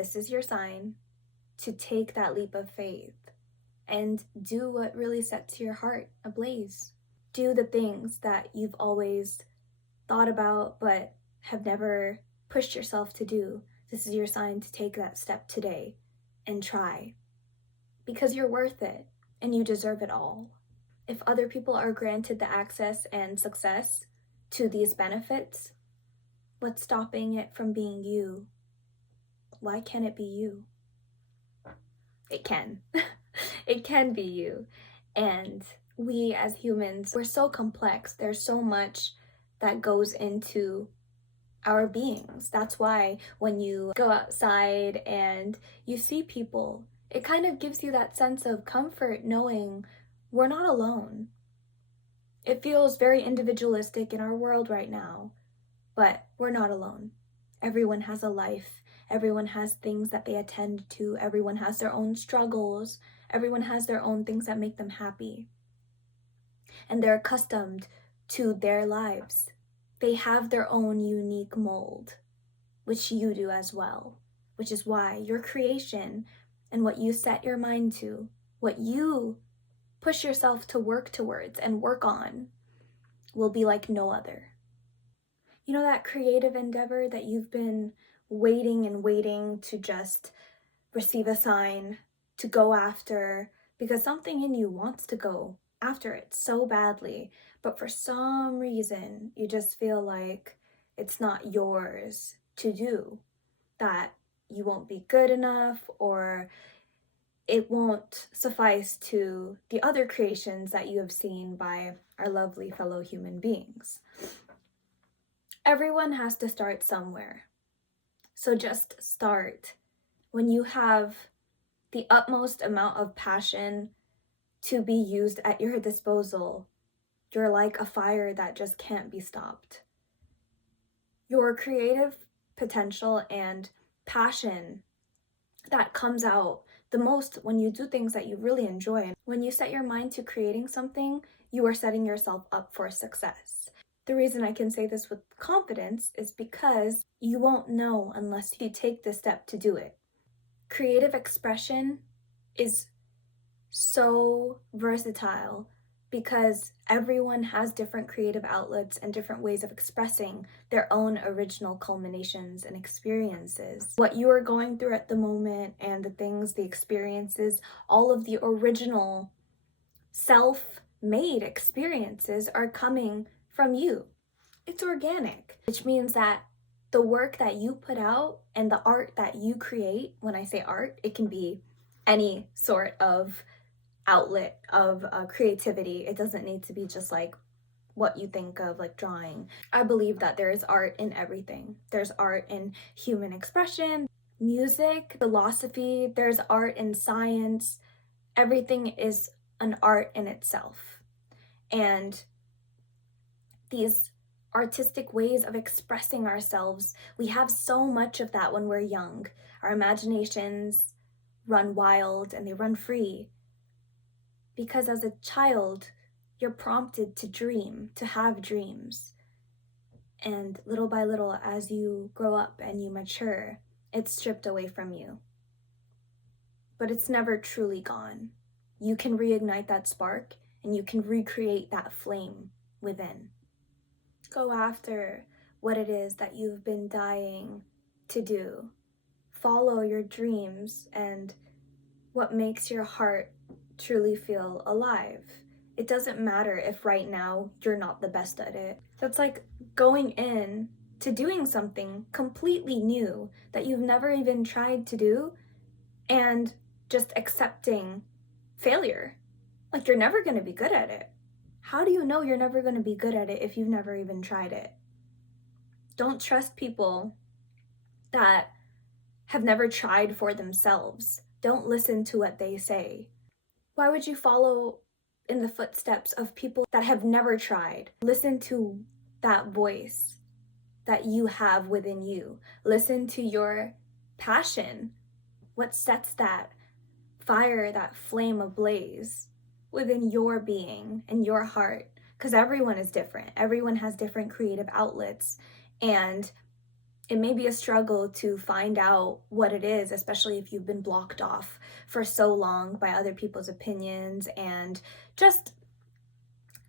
this is your sign to take that leap of faith and do what really sets your heart ablaze. Do the things that you've always thought about but have never pushed yourself to do. This is your sign to take that step today and try, because you're worth it and you deserve it all. If other people are granted the access and success to these benefits, what's stopping it from being you? Why can't it be you? It can. It can be you. And we as humans, we're so complex. There's so much that goes into our beings. That's why when you go outside and you see people, it kind of gives you that sense of comfort knowing we're not alone. It feels very individualistic in our world right now, but we're not alone. Everyone has a life. Everyone has things that they attend to. Everyone has their own struggles. Everyone has their own things that make them happy. And they're accustomed to their lives. They have their own unique mold, which you do as well, which is why your creation and what you set your mind to, what you push yourself to work towards and work on, will be like no other. You know, that creative endeavor that you've been waiting and waiting to just receive a sign to go after, because something in you wants to go after it so badly, but for some reason you just feel like it's not yours to do, that you won't be good enough, or it won't suffice to the other creations that you have seen by our lovely fellow human beings. Everyone has to start somewhere. So just start. When you have the utmost amount of passion to be used at your disposal, you're like a fire that just can't be stopped. Your creative potential and passion that comes out the most when you do things that you really enjoy. And when you set your mind to creating something, you are setting yourself up for success. The reason I can say this with confidence is because you won't know unless you take the step to do it. Creative expression is so versatile because everyone has different creative outlets and different ways of expressing their own original culminations and experiences. What you are going through at the moment and the things, the experiences, all of the original self-made experiences are coming from you. It's organic, which means that the work that you put out and the art that you create, when I say art, it can be any sort of outlet of creativity. It doesn't need to be just like what you think of like drawing. I believe that there is art in everything. There's art in human expression, music, philosophy, there's art in science. Everything is an art in itself. And these artistic ways of expressing ourselves, we have so much of that when we're young. Our imaginations run wild and they run free. Because as a child, you're prompted to dream, to have dreams. And little by little, as you grow up and you mature, it's stripped away from you. But it's never truly gone. You can reignite that spark and you can recreate that flame within. Go after what it is that you've been dying to do. Follow your dreams and what makes your heart truly feel alive. It doesn't matter if right now you're not the best at it. That's like going in to doing something completely new that you've never even tried to do and just accepting failure. Like you're never going to be good at it. How do you know you're never going to be good at it if you've never even tried it? Don't trust people that have never tried for themselves. Don't listen to what they say. Why would you follow in the footsteps of people that have never tried? Listen to that voice that you have within you. Listen to your passion. What sets that fire, that flame ablaze within your being and your heart? Because everyone is different. Everyone has different creative outlets. And It may be a struggle to find out what it is, especially if you've been blocked off for so long by other people's opinions and just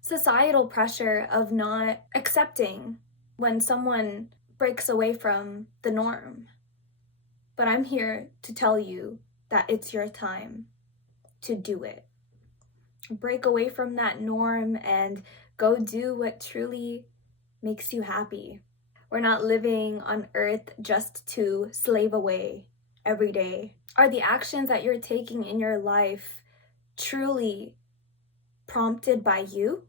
societal pressure of not accepting when someone breaks away from the norm. But I'm here to tell you that it's your time to do it. Break away from that norm and go do what truly makes you happy. We're not living on earth just to slave away every day. Are the actions that you're taking in your life truly prompted by you?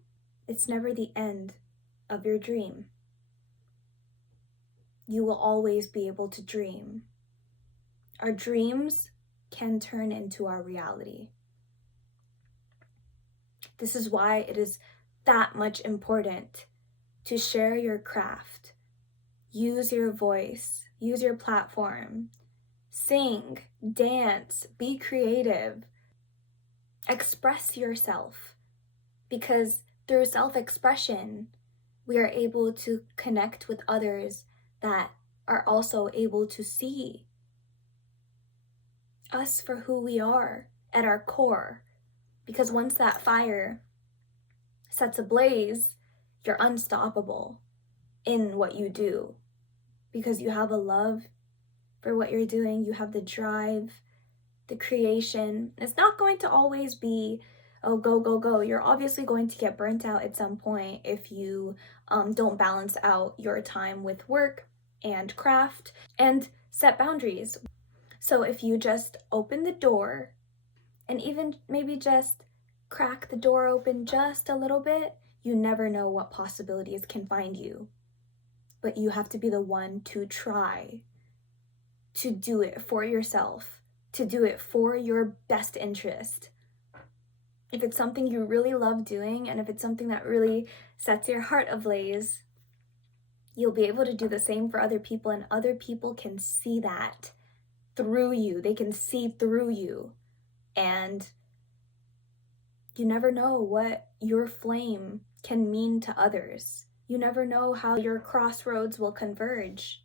It's never the end of your dream. You will always be able to dream. Our dreams can turn into our reality. This is why it is that much important to share your craft. Use your voice, use your platform, sing, dance, be creative, express yourself, because through self-expression, we are able to connect with others that are also able to see us for who we are at our core. Because once that fire sets ablaze, you're unstoppable in what you do. Because you have a love for what you're doing, you have the drive, the creation. It's not going to always be, oh, go, go, go. You're obviously going to get burnt out at some point if you don't balance out your time with work and craft and set boundaries. So if you just open the door and even maybe just crack the door open just a little bit, you never know what possibilities can find you. But you have to be the one to try to do it for yourself, to do it for your best interest. If it's something you really love doing, and if it's something that really sets your heart ablaze, you'll be able to do the same for other people, and other people can see that through you. They can see through you. And you never know what your flame can mean to others. You never know how your crossroads will converge.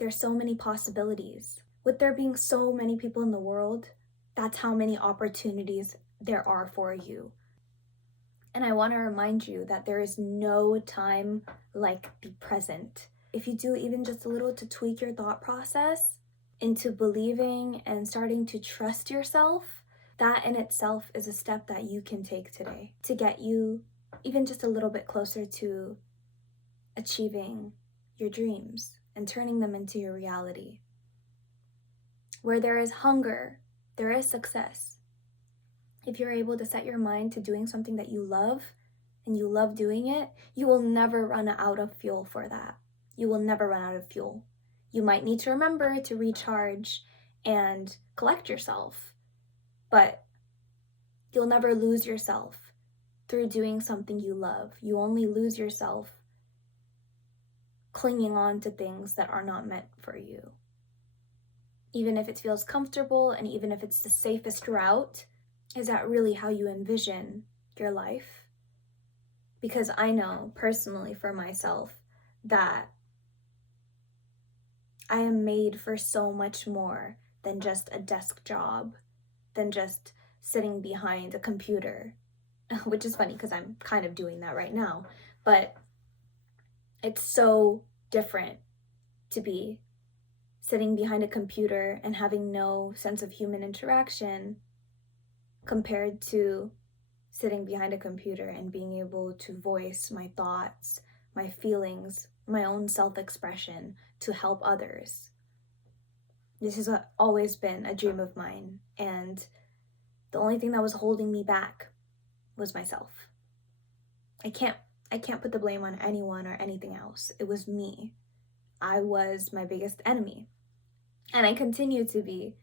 There's so many possibilities. With there being so many people in the world, that's how many opportunities there are for you. And I want to remind you that there is no time like the present. If you do even just a little to tweak your thought process into believing and starting to trust yourself, that in itself is a step that you can take today to get you even just a little bit closer to achieving your dreams and turning them into your reality. Where there is hunger, there is success. If you're able to set your mind to doing something that you love and you love doing it, you will never run out of fuel for that. You will never run out of fuel. You might need to remember to recharge and collect yourself, but you'll never lose yourself through doing something you love. You only lose yourself clinging on to things that are not meant for you. Even if it feels comfortable and even if it's the safest route, is that really how you envision your life? Because I know personally for myself that I am made for so much more than just a desk job, than just sitting behind a computer, which is funny because I'm kind of doing that right now, but it's so different to be sitting behind a computer and having no sense of human interaction compared to sitting behind a computer and being able to voice my thoughts, my feelings, my own self-expression to help others. This has always been a dream of mine, and the only thing that was holding me back was myself. I can't put the blame on anyone or anything else. It was me. I was my biggest enemy. And I continue to be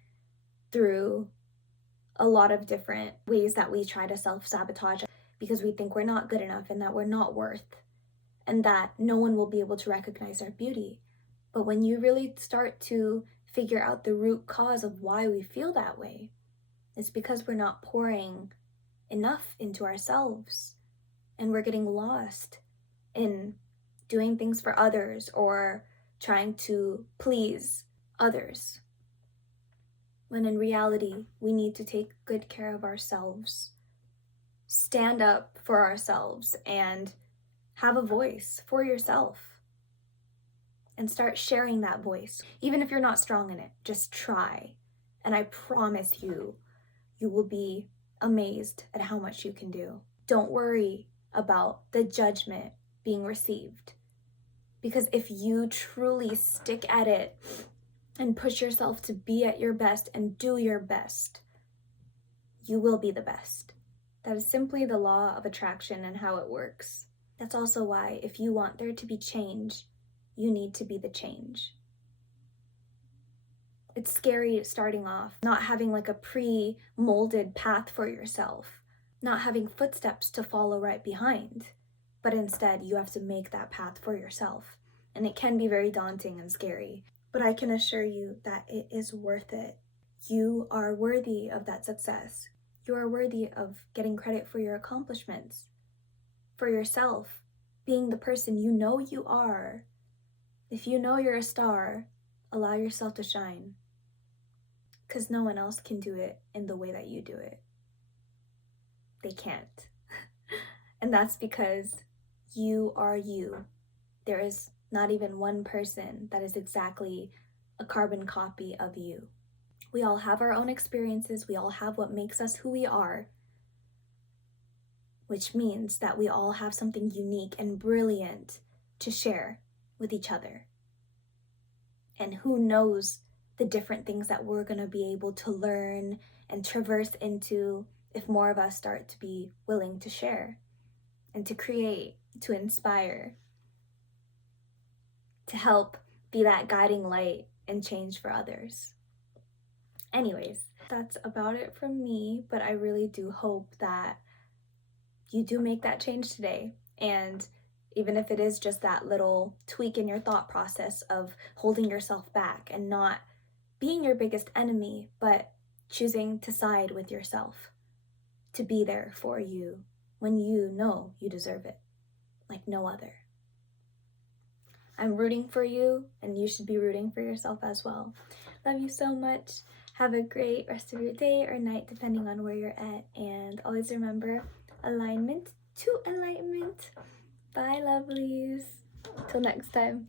through a lot of different ways that we try to self-sabotage because we think we're not good enough and that we're not worth and that no one will be able to recognize our beauty. But when you really start to figure out the root cause of why we feel that way, it's because we're not pouring enough into ourselves and we're getting lost in doing things for others or trying to please others. When in reality, we need to take good care of ourselves, stand up for ourselves, and have a voice for yourself. And start sharing that voice. Even if you're not strong in it, just try. And I promise you, you will be amazed at how much you can do. Don't worry about the judgment being received. Because if you truly stick at it and push yourself to be at your best and do your best, you will be the best. That is simply the law of attraction and how it works. That's also why if you want there to be change, you need to be the change. It's scary starting off, not having like a pre-molded path for yourself, not having footsteps to follow right behind, but instead you have to make that path for yourself. And it can be very daunting and scary, but I can assure you that it is worth it. You are worthy of that success. You are worthy of getting credit for your accomplishments, for yourself, being the person you know you are. If you know you're a star, allow yourself to shine. Because no one else can do it in the way that you do it. They can't. And that's because you are you. There is not even one person that is exactly a carbon copy of you. We all have our own experiences. We all have what makes us who we are, which means that we all have something unique and brilliant to share with each other. And who knows the different things that we're going to be able to learn and traverse into if more of us start to be willing to share and to create, to inspire, to help be that guiding light and change for others. Anyways, that's about it from me, but I really do hope that you do make that change today. And even if it is just that little tweak in your thought process of holding yourself back and not being your biggest enemy, but choosing to side with yourself, to be there for you when you know you deserve it, like no other. I'm rooting for you, and you should be rooting for yourself as well. Love you so much. Have a great rest of your day or night, depending on where you're at. And always remember, alignment to enlightenment. Bye, lovelies. Till next time.